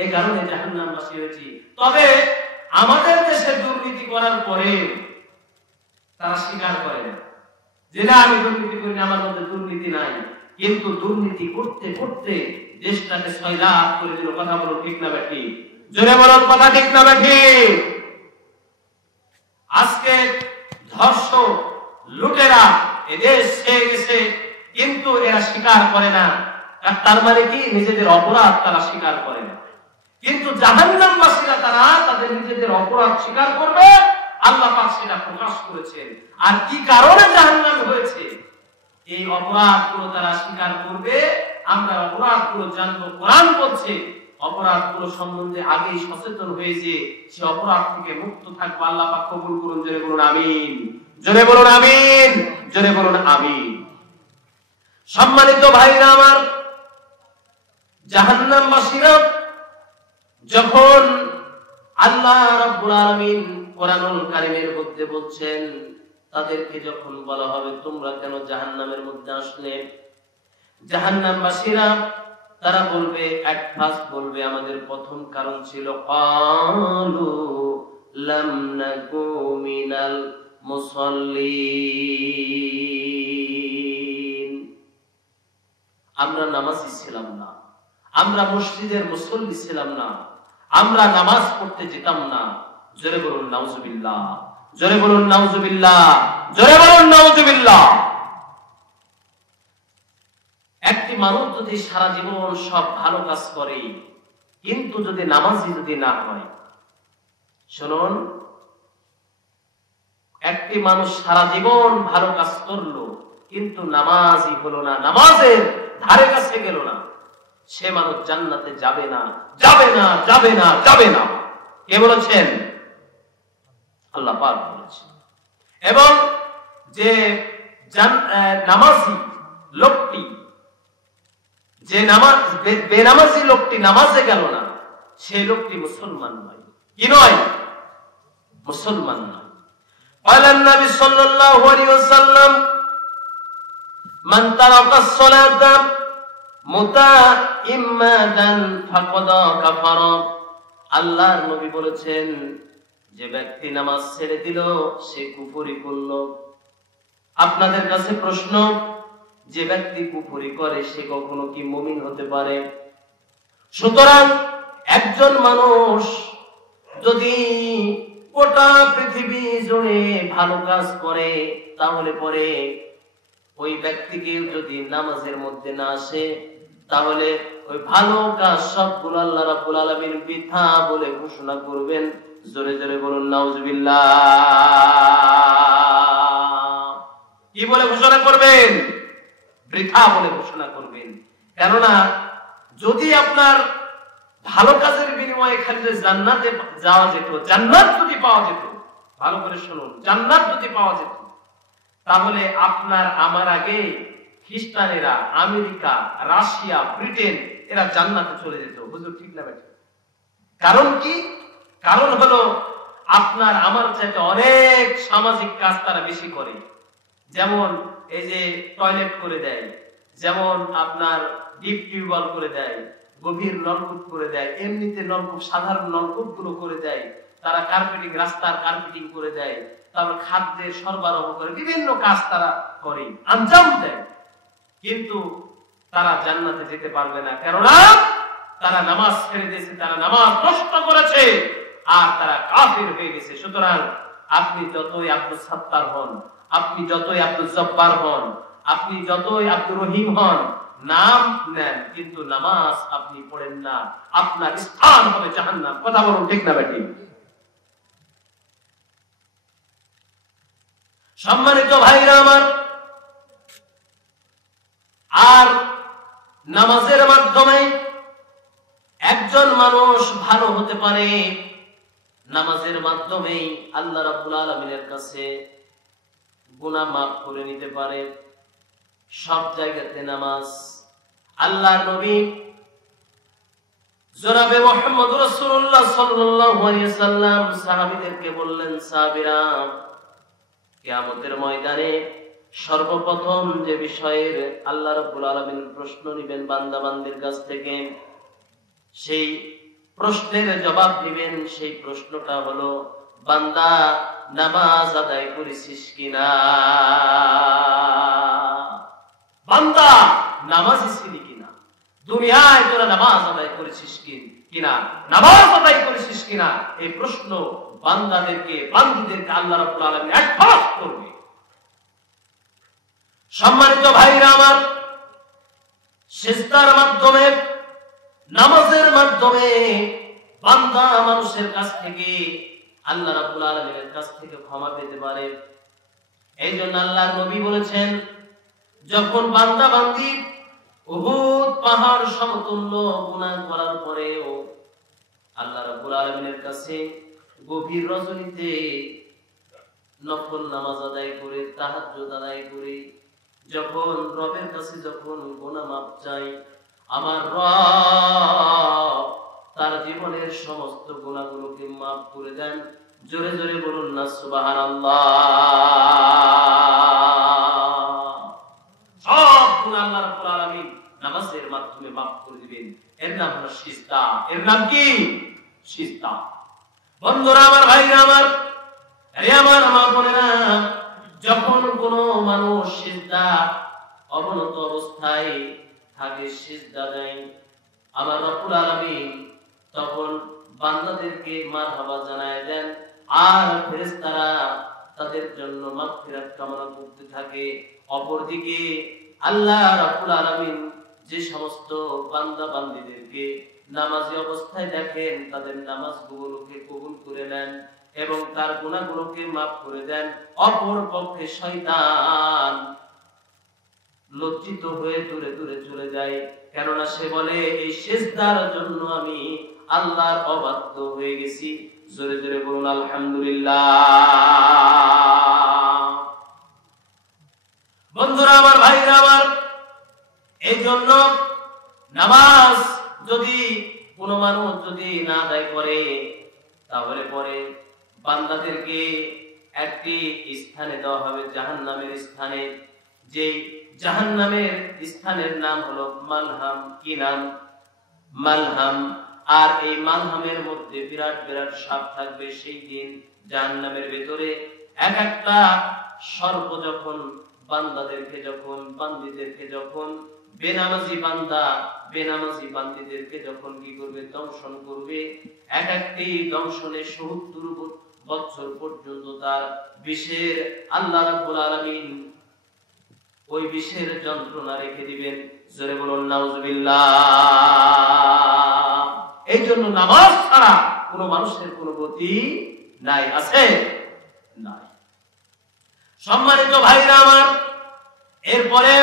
এই কারণে জাহান্নামবাসী হয়েছি। তবে আমাদের দেশে দুর্নীতি করার পরে তারা স্বীকার করে না যে না আমি দুর্নীতি করি না, আমার মধ্যে দুর্নীতি নাই। কিন্তু দুর্নীতি করতে করতে দেশটাকে সয়লাব করে দিল। কথা বলুন ঠিক না বেটি? জোরে বলুন কথা ঠিক না বেটি? আজকে ধর্ষক লুটেরা এদেশ ছেড়ে গেছে, কিন্তু এরা স্বীকার করে না। তার মানে কি? নিজেদের অপরাধ তারা স্বীকার করে না। কিন্তু জাহান্নামবাসীরা তারা তাদের নিজেদের অপরাধ স্বীকার করবে। আল্লাহ পাক সেটা প্রকাশ করেছেন। আর কি কারণে জাহান্নাম হয়েছে, এই অপরাধগুলো তারা স্বীকার করবে। আমরা অপরাধগুলো জানবো। কোরআন বলছে অপরাধগুলো সম্বন্ধে আগেই সচেতন হয়েছে, সে অপরাধ থেকে মুক্ত থাকবো। আল্লাহ পাক কবুল করুন। জোরে বলুন আমিন। জোরে বলুন আমিন। জোরে বলুন আমিন। সম্মানিত ভাইরা আমার, জাহান্নামবাসীরা যখন আল্লাহ রাব্বুল আলামিন কোরআনুল কারীমের মধ্যে বলছেন, তাদেরকে যখন বলা হবে তোমরা কেন জাহান্নামের মধ্যে আসলে, জাহান্নামবাসীরা তারা বলবে, এক ফার্স্ট বলবে আমাদের প্রথম কারণ ছিল ক্বালু লাম নাকু মিনাল মুসাল্লিন, আমরা নামাজি ছিলাম না, আমরা মসজিদের মুসল্লি ছিলাম না, আমরা নামাজ পড়তে যেতাম না। জোরে বলুন নাউজুবিল্লাহ। জোরে বলুন নাউজুবিল্লাহ। জোরে বলুন নাউজুবিল্লাহ। একটি মানুষ যদি সারা জীবন সব ভালো কাজ করে, কিন্তু যদি নামাজি যদি না হয়, শুনুন, একটি মানুষ সারা জীবন ভালো কাজ করলো কিন্তু নামাজি হলো না, নামাজের ধারে কাছে গেল না, সে মানুষ জান্নাতে যাবে না, যাবে না, যাবে না, যাবে না। কে বলেছেন? আল্লাহ পাক বলেছেন। এবং যে নামাজি লোকটি, যে বেনামাজি লোকটি নামাজে গেল না, সেই লোকটি মুসলমান নয়। কি নয়? মুসলমান নয়। قال النبي صلى الله عليه وسلم من ترك الصلاة متعمدا فقد كفر। আল্লাহর নবী বলেছেন, যে ব্যক্তি নামাজ ছেড়ে দিল সে কুফরি করল। আপনাদের কাছে প্রশ্ন, যে ব্যক্তি কুফরি করে সে কখনো কি মুমিন হতে পারে? সুতরাং একজন মানুষ যদি গোটা পৃথিবী জুড়ে ভালো কাজ করে, তাহলে পরে ওই ব্যক্তিকে যদি নামাজের মধ্যে না আসে, তাহলে ওই ভালো কাজ সবগুলো আল্লাহ রাব্বুল আলামিন বৃথা বলে ঘোষণা করবেন। জোরে জোরে বলুন নাউজুবিল্লাহ। কি বলে ঘোষণা করবেন? বৃথা বলে ঘোষণা করবেন। কেননা যদি আপনার ভালো কাজের বিনিময়ে খালি জান্নাতে যাওয়া যেত, জান্নাত যদি পাওয়া যেত, ভালো করে শুনুন, জান্নাত যদি পাওয়া যেত, তাহলে আপনার আমার আগে খ্রিস্টানেরা, আমেরিকা, রাশিয়া, ব্রিটেন এরা জান্নাতে চলে যেত। হুজুর ঠিক না বেঠিক? কারণ কি? কারণ হলো আপনার আমার চাইতে অনেক সামাজিক কাজ তারা বেশি করে। যেমন এই যে টয়লেট করে দেয়, যেমন আপনার ডিপ টিউবওয়েল করে দেয়, গভীর নলকূপ করে দেয়, এমনিতে নলকূপ সাধারণ নলকূপ গুলো করে দেয়, তারা কার্পেটিং, রাস্তার কার্পেটিং করে দেয়, তারপর খাদ্যের সরবরাহ করে, বিভিন্ন কাজ তারা করে, আঞ্জাম দেয়। কিন্তু তারা জান্নাতে যেতে পারবে না, কেননা তারা নামাজ ছেড়ে দিয়েছে, তারা নামাজ নষ্ট করেছে, আর তারা কাফির হয়ে গেছে। সুতরাং আপনি যতই আব্দুল সাত্তার হন, আপনি যতই আব্দুল জব্বার হন, আপনি যতই আব্দুর রহিম হন, নাম নেন কিন্তু নামাজ আপনি পড়েন না, আপনার স্থান হবে জাহান্নাম। কথা বলুন ঠিক না বেঠিক? সম্মানিত ভাইরা আমার, আর নামাজের মাধ্যমে একজন মানুষ ভালো হতে পারে, নামাজের মাধ্যমে আল্লাহ রাব্বুল আলামিনের কাছে গুনাহ মাফ করে নিতে পারে। সব জায়গাতে নামাজ। আল্লাহর নবী জনাবে মুহাম্মদ রাসূলুল্লাহ সাল্লাল্লাহু আলাইহি সাল্লাম সাহাবীদেরকে বললেন, সাহাবীরা, কিয়ামতের ময়দানে সর্বপ্রথম যে বিষয়ের আল্লাহ রাব্বুল আলামিন প্রশ্ন নেবেন বান্দা-বান্দির কাছ থেকে, সেই প্রশ্নের জবাব দিবেন, সেই প্রশ্নটা হলো, বান্দা নামাজ আদায় করেছিস কিনা? বান্দা নামাজি ছিলি কিনা? দুনিয়ায় তোরা নামাজ আদায় করেছিস কিনা? নামাজ আদায় করেছিস কিনা? এই প্রশ্ন বান্দাদেরকে, বান্দীদেরকে আল্লাহ রাব্বুল আলামিন একবার করবে। সম্মানিত ভাইরা আমার, সিজদার মাধ্যমে, নামাজের মাধ্যমে বান্দা মানুষের কাছ থেকে, আল্লাহ রাব্বুল আলামিনের কাছ থেকে ক্ষমা পেতে পারে। এই জন্য আল্লাহর নবী বলেছেন, যখন বান্দা বান্দি উহুদ পাহাড় সমতুল্য গুনাহ করার পরেও আল্লাহ রাব্বুল আলামিনের কাছে গভীর রজনীতে নফল নামাজ আদায় করে, তাহাজ্জুদ আদায় করে, যখন রবের কাছে যখন গুনাহ মাফ চাই, আমার রব তার জীবনের সমস্ত গুনাহগুলোকে মাফ করে দেন। জোরে জোরে বলুন না সুবহানাল্লাহ। সব গুনাহ আল্লাহ রাব্বুল আলামিন নামাজের মাধ্যমে মাফ করে দিবেন। এর নাম হলো সিজদা। এর নাম কি? সিজদা। বন্ধুরা আমার, ভাইরা আমার, আরে আমার মা বোনেরা, যখন কোন মানুষ সিজদা অবনত অবস্থায় থাকে, সিজদা দেয়, আমার রব্বুল আলামিন তখন বান্দাদেরকে মারহাবা জানায় দেন, আর ফেরেশতারা তাদের জন্য মাগফিরাত কামনা করতে থাকে। অপরদিকে আল্লাহ রাব্বুল আলামিন যে সমস্ত বান্দা বান্দীদেরকে নামাজি অবস্থায় দেখেন, তাদের নামাজগুলোকে কবুল করে নেন এবং তার গুনাহগুলোকে মাফ করে দেন। অপর পক্ষে শয়তান লজ্জিত হয়ে দূরে দূরে চলে যায়, কেননা সে বলে, এই সিজদার জন্য আমি আল্লাহর অবাধ্য হয়ে গেছি। জোরে জোরে বলুন আলহামদুলিল্লাহ। বন্ধুরা আমার, ভাইরা আমার, এই জন্য নামাজ যদি কোন মানুষ যদি না আদায় করে, তাহলে পরে বান্দাদেরকে একটি স্থানে দেওয়া হবে, জাহান্নামের স্থানে। যে জাহান্নামের স্থানের নাম হলো মালহাম। কি নাম? মালহাম। আর এই মালহামের মধ্যে বিরাট বিরাট সাপ থাকবে। সেই দিন জাহান্নামের ভেতরে এক একটা সর্প যখন বান্দাদেরকে, যখন বান্দীদেরকে, যখন বেনামাজি বান্দা বেনামাজি বান্দীদেরকে যখন কি করবে? দংশন করবে। এক একটি দংশনে ৭০ বছর পর্যন্ত তার বিষের আল্লাহ রাব্বুল আলামিন ওই বিষের যন্ত্রণা রেখে দিবেন। জোরে বলুন নাউজুবিল্লাহ। এই জন্য নামাজ ছাড়া কোনো মানুষের কোনো গতি নাই, আছে নাই। সম্মানিত ভাইরা আমার, এরপরে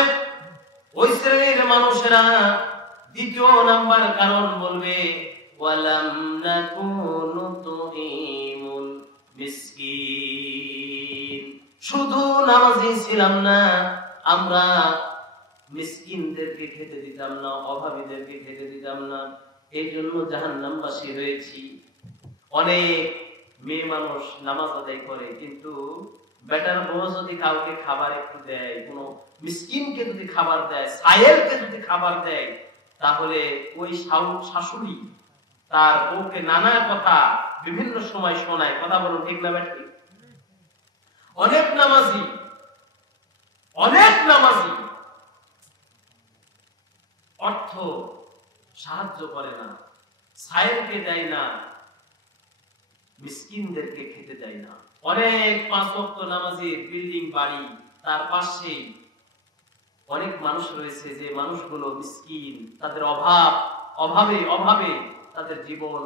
ওই শ্রেণীর মানুষেরা দ্বিতীয় নাম্বার কারণ বলবে ওয়ালাম নাকুনু তুইমুল মিসকিন। শুধু নামাজি ছিলাম না, আমরা মিসকিনদেরকে খেতে দিতাম না, অভাবীদেরকে খেতে দিতাম না, এই জন্য জাহান্নামবাসী হয়েছি। অনেক মেয়ে মানুষ নামাজ আদায় করে, কিন্তু বেটার বউ যদি কাউকে খাবার একটু দেয়, কোনো মিসকিনকে যদি খাবার দেয়, সায়েলকে যদি খাবার দেয়, তাহলে ওই শাশুড়ি তার বউকে নানা কথা বিভিন্ন সময় শোনায়। কথা বলুন ঠিক না বেটি? অনেক নামাজি অর্থ সাহায্য করে না, সায়েলকে দেয় না, মিসকিনদেরকে খেতে দেয় না। অনেক 5 ওয়াক্ত নামাজের বিল্ডিং বাড়ি, তার পাশে অনেক মানুষ রয়েছে যে মানুষগুলো মিসকিন, তাদের অভাবে তাদের জীবন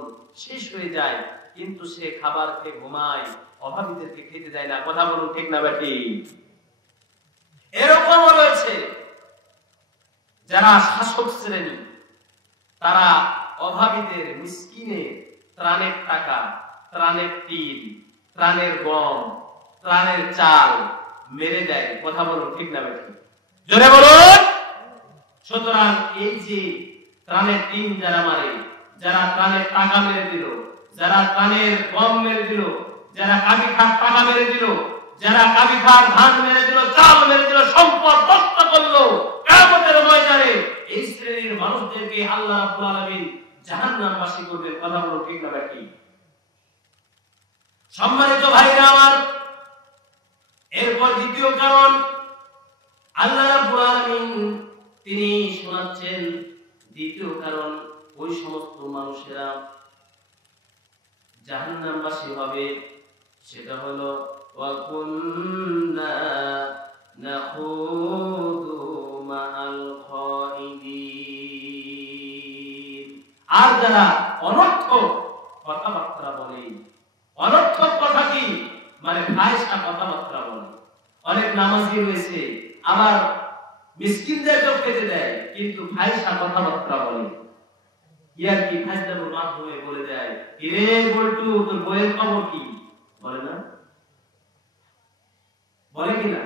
শেষ হয়ে যায়, কিন্তু সে খাবার খেয়ে ঘুমায়, অভাবীদেরকে খেতে দেয় না। কথা বলুন ঠিক না বেটি? এরকমও রয়েছে যারা শাসক শ্রেণী, তারা অভাবীদের, মিসকিনের ত্রাণের টাকা, ত্রাণের তিল, ত্রাণের গম, ত্রাণের চাল মেরে দেয়। কথা বলুন ঠিক না বেটি? জোরে বলুন। সুতরাং এই যে ত্রাণের তিল যারা মারে, যারা ত্রাণের টাকা মেরে দিল, যারা ত্রাণের গম মেরে দিল, যারা কাবি খাট টাকা মেরে দিল, যারা কাবি খাট ধান মেরে দিল, চাল মেরে দিল, সম্পদ নষ্ট করলো, কিয়ামতের ময়দানে এই শ্রেণীর মানুষদেরকে আল্লাহ রাব্বুল আলামিন জাহান্নামবাসী করবেন। কথা বলুন ঠিক না বেটি? সম্মানিত ভাইরা আমার, এরপর দ্বিতীয় কারণ আল্লাহ রাব্বুল আলামিন তিনি শোনাচ্ছেন। দ্বিতীয় কারণ, ওই সমস্ত মানুষেরা জাহান্নামবাসী হবে, সেটা হলো ওয়া কুন্না নাখুদু মাআল খাইদিন। আর যারা অনর্থক কথাবার্তা বলে, অনর্থক কথা কি মানে ফাহিশা কথাবার্তা বলে। অনেক নামাজি রয়েছে, আবার মিসকিনদেরকে খেতে দেয়, কিন্তু ফাহিশা কথাবার্তা বলে। ইয়ার কি ফাজলামোর মাধ্যমে বলে দেয়, কিরে বল্টু তোর বইয়ের খবর কি? বলে না? বলে কিনা?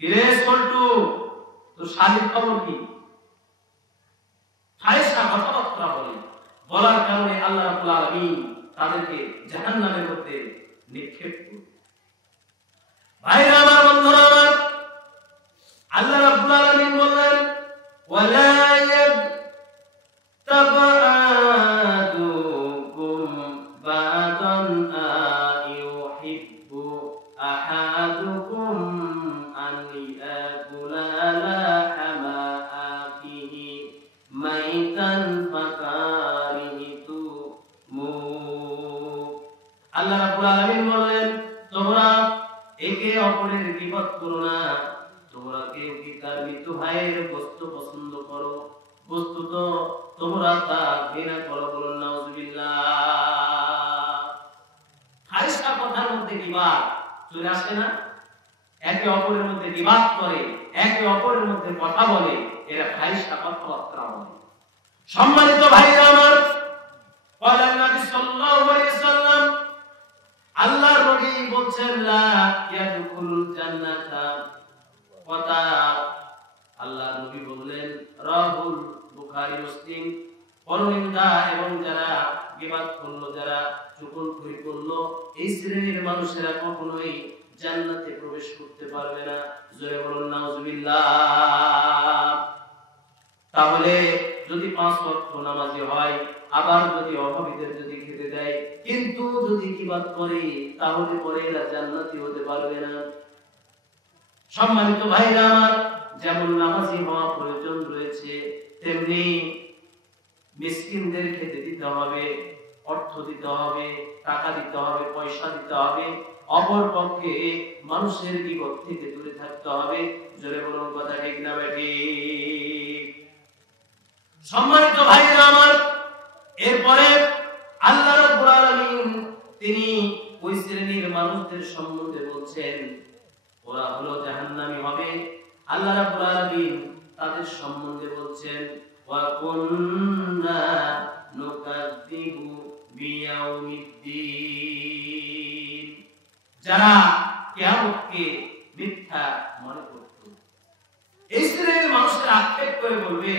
কিরে বল্টু তোর শালীর খবর কি? ফাহিশা কথাবার্তা বলে। বলার কারণে আল্লাহ রাব্বুল আলামিন তাদেরকে জাহান্নামের মধ্যে নিক্ষেপ করবে। ভাইরা আমার, বন্ধুরা আমার, আল্লাহ রাব্বুল আলামিন বললেন ওয়ালা ইয়াতাবাদুকুম বাদান আয়ুহিব্বু আহাদুকুম আন ইয়াকুলা লাহমা আখিহি মাইতান ফাকারিতুমু। আল্লাহ রাব্বুল আলামিন বলেন তোমরা একে অপরের গীবত করো না, তোমরা কেউ কি তার মৃত্যু ভাইয়ের বস্তু পছন্দ করো, বস্তুত তোমরা তা ঘৃণা করো। বলুন নাউজুবিল্লাহ। ফাহিশা কথার মধ্যে গীবত চলে আসে না? একে অপরের মধ্যে গীবত করে, একে অপরের মধ্যে কথা বলে, এরা ফাহিশা কথাবার্তা বলে। সম্মানিত ভাইরা আমার, ক্বালা নবী সাল্লাল্লাহু আলাইহি সাল্লাম, আল্লাহর নবী বলেন লা ইয়াদখুলুল জান্নাতা কথা। আল্লাহর নবী বললেন, রাহুল বুখারী মুসলিম, পরনিন্দা এবং যারা গীবত করলো, যারা চুগলখড়ি করলো, এই শ্রেণীর মানুষেরা কখনোই জান্নাতে প্রবেশ করতে পারবে না। জোরে বলুন নাউজুবিল্লাহ। তাহলে যদি 5 ওয়াক্ত নামাজি হয়, আবার যদি অভাবীদের যদি খেতে দেয়, কিন্তু যদি গীবত করে, তাহলে পরে এরা জান্নাতি হতে পারবে না। সম্মানিত ভাইরা আমার, যেমন নামাজি হওয়া প্রয়োজন রয়েছে, তেমনি মিসকিনদের খেতে দিতে হবে, অর্থ দিতে হবে, টাকা দিতে হবে, পয়সা দিতে হবে, অপর পক্ষে মানুষের বিপদ থেকে দূরে থাকতে হবে। জোরে বলুন কথা ঠিক না বেঠিক? সম্মানিত ভাইরা আমার, এরপরে আল্লাহ রাব্বুল আলামিন তিনি ওই শ্রেণীর মানুষদের সম্বন্ধে বলছেন ওরা হলো জাহান্নামী হবে। আল্লাহ রাব্বুল আলামিন তাদের সম্বন্ধে বলছেন ওয়া কুননা নুকাযযিবু বিয়াউমিদ্দিন, যারা কিয়ামতকে মিথ্যা মনে করত। এই শ্রেণীর মানুষের আক্ষেপ করে বলবে,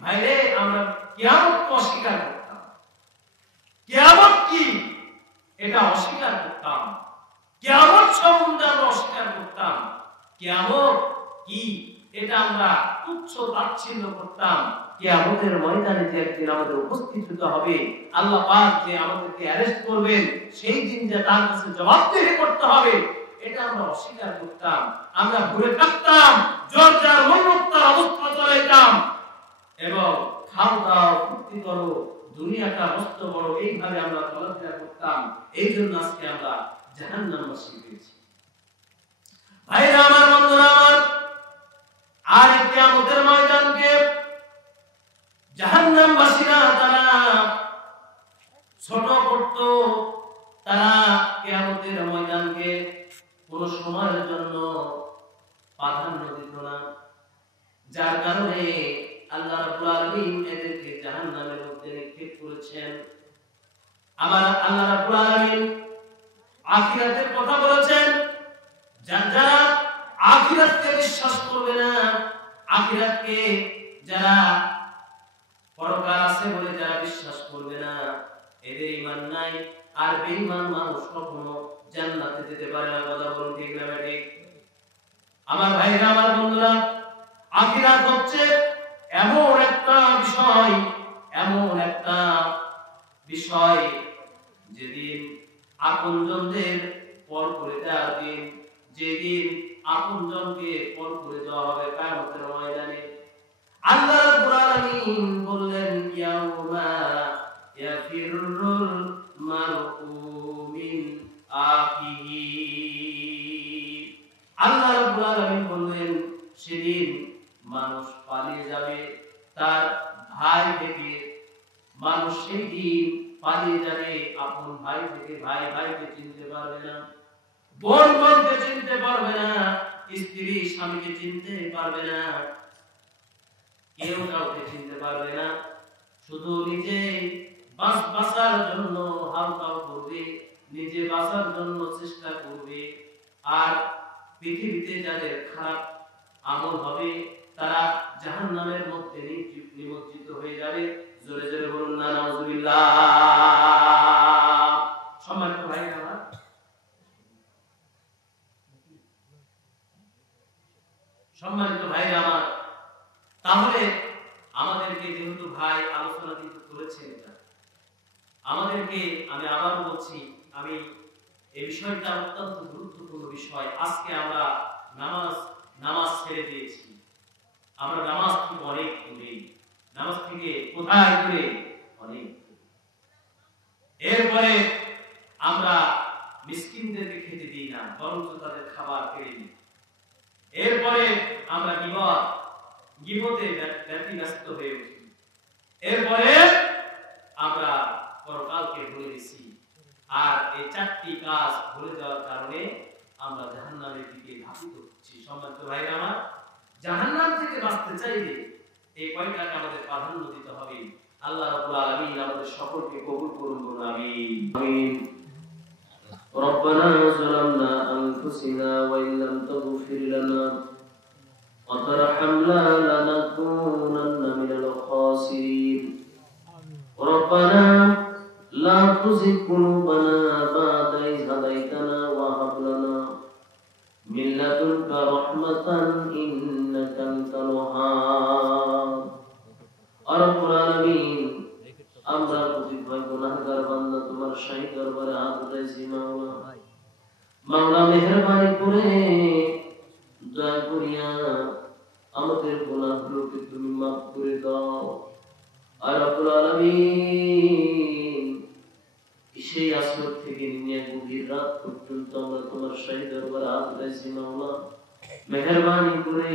ভাইরে আমরা কিয়ামতকে অস্বীকার করতাম, কিয়ামত কি এটা অস্বীকার করতাম, কিয়ামত সম্বন্ধে আমরা অস্বীকার করতাম, কিয়ামত কি এটা আমরা তুচ্ছ তাচ্ছিল্য করতাম। কিয়ামতের ময়দানে যে একদিন আমাদের উপস্থিত হতে হবে, আল্লাহ পাক যে আমাদেরকে অ্যারেস্ট করবেন, সেই দিন যে তার কাছে জবাবদিহি করতে হবে, এটা আমরা অস্বীকার করতাম। আমরা ভুলে থাকতাম, জোর জার মনমুক্তার অবস্থা চালাইতাম এবং খাও দাও ফুর্তি করো, দুনিয়াটা মস্ত বড়, এইভাবে আমরা চলাফেরা করতাম। এই জন্য আজকে আমরা জাহান্নামবাসী হয়েছি। ভাইরা আমার, বন্ধুরা আমার, আর কিয়ামতের ময়দানকে জাহান্নামবাসীরা তারা ছোট করত, তারা কিয়ামতের ময়দানকে কোন সময়ের জন্য প্রাধান্য দিত না, যার কারণে আল্লাহ রাব্বুল আলামিন এদেরকে জাহান্নামের মধ্যে নিক্ষেপ করেছেন। আবার আল্লাহ রাব্বুল আলামিন আখিরাতের কথা বলেছেন, যারা আখিরাতকে বিশ্বাস করবে না, আখিরাতকে যারা পরকাল আছে বলে যারা বিশ্বাস করবে না, এদের ঈমান নাই। আর বেঈমান মানুষ কখনো জান্নাতে যেতে পারে না। কথা বলুন ঠিক না ঠিক? আমার ভাইরা, আমার বন্ধুরা, আখিরাত হচ্ছে এমন একটা বিষয়, এমন একটা বিষয় যেদিন আপনজনদের পর করে দেওয়ার দিন, যেদিন আপনজনকে পর করে দেওয়া হবে কিয়ামতের ময়দানে। আল্লাহ রাব্বুল আলামিন বললেন, ইয়াউমা ইয়াফিরুল মারউ মিন আখিহি। আল্লাহ রাব্বুল আলামিন বললেন, সেদিন মানুষ পালিয়ে যাবে তার ভাই থেকে। মানুষ সেই দিন পালিয়ে যাবে আপন ভাই থেকে। ভাই ভাইকে চিনতে পারবে না, বোন বোনকে চিনতে পারবে না, স্ত্রী স্বামীকে চিনতে পারবে না, কেউ কাউকে চিনতে পারবে না। শুধু নিজে বাঁচার জন্য হাউকাউ করবে, নিজে বাঁচার জন্য চেষ্টা করবে। আর পৃথিবীতে যাদের খারাপ আমল হবে তারা জাহান্নামের মধ্যে নিমজ্জিত হয়ে যাবে। জোরে জোরে বলুন না নাউজুবিল্লাহ। সম্মানিত ভাইরা আমার, সম্মানিত ভাইরা আমার, তাহলে আমাদেরকে যেহেতু ভাই আলোচনা কিন্তু করেছেন, এটা আমাদেরকে, আমি আবার বলছি, আমি এই বিষয়টা অত্যন্ত গুরুত্বপূর্ণ বিষয়। আজকে আমরা নামাজ ছেড়ে দিয়েছি, আমরা নামাজ থেকে অনেক দূরে, নামাজ থেকে কোথায় দূরে, অনেক দূরে। এরপরে আমরা মিসকিনদেরকে খেতে দিই না, বরঞ্চ তাদের খাবার কেড়ে নিই। এরপরে আমরা গীবতে ব্যতিব্যস্ত হয়ে উঠি। এরপরে আমরা পরকালকে ভুলে গেছি। আর এই চারটি কাজ ভুলে যাওয়ার কারণে আমরা জাহান্নামের দিকে ধাবিত হচ্ছি। সম্মানিত ভাইরা আমার, জাহান্নাম থেকে বাঁচতে চাইলে এই কয়টাকে আমাদের প্রাধান্য দিতে হবে। আল্লাহ রাব্বুল আলামিন আমাদের সকলকে কবুল করুন, বলুন আমিন। আমিন। ربنا ظلمنا أنفسنا وإن لم تغفر لنا وترحمنا لنكونن من الخاسرين. ربنا لا تزغ قلوبنا بعد إذ هديتنا وهب لنا من لدنك رحمة إنك أنت الوهاب. رب العالمين, আমরা প্রতিভায় গুনাহগার বান্দা তোমার শাহী দরবারে হাত উঠাইছি। মাওলা মেহেরবানি করে দয়া করিয়া আমাদের গুনাহগুলোকে তুমি মাফ করে দাও। আর রব্বুল আলামিন, শাহী দরবারে হাত উঠাইছি মাওলা, মেহেরবানি করে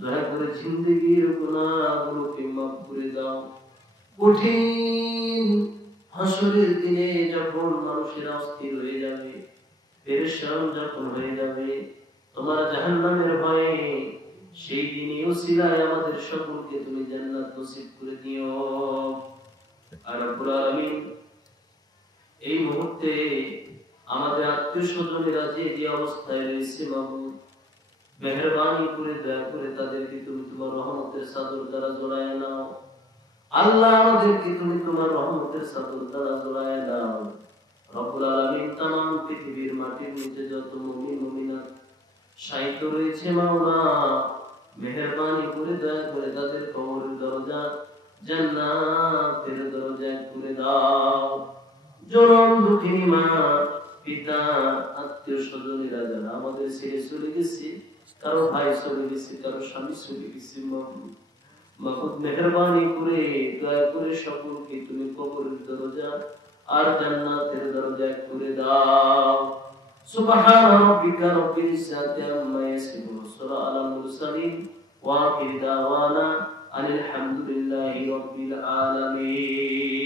দয়া করে জিন্দেগির গুনাহগুলোকে মাফ করে দাও। কঠিন হাসরের দিনে যখন মানুষের অস্থির হয়ে যাবে, পেরেশান যখন হয়ে যাবে তোমার জাহান্নামের ভয়ে, সেই দিনে ওসিলায় আমাদের সকলকে তুমি জান্নাত নসিব করে দিও। আর রব্বুল আলামিন এই মুহূর্তে আমাদের আত্মীয়-স্বজনেরা যে যে অবস্থায় রয়েছে মাবুদ, মেহেরবানি করে দয়া করে তাদেরকে তুমি তোমার রহমতের চাদর দ্বারা জড়ায় নাও। আল্লাহ আমাদেরকে তুমি তোমার রহমতের চাদর দ্বারা জড়ায় নাও। রব্বুল আলামিন तमाम পৃথিবীর মাটির নিচে যত মুমিন মুমিনাত শায়িত রয়েছে মাওলা, মেহেরবানি করে দয়া করে তাদের কবরের দরজা জান্নাতের দরজা করে দাও। জনম দুঃখিনী মা পিতা আত্মীয় স্বজনেরা যারা আমাদের ছেড়ে চলে গেছে, কারো ভাই চলে গেছে, কারো স্বামী চলে গেছে, মাবুদ মেহেরবানি করে দয়া করে সকলকে তুমি কবরের দরজা আর জান্নাতের দরজা করে দাও। সুবহান রাব্বিকা রাব্বিল ইজ্জাতি আম্মা ইয়াসিফুন, ওয়া আলাল মুরসালিন, ওয়া আখির দাওয়ানা আলহামদুলিল্লাহি রাব্বিল আলামিন।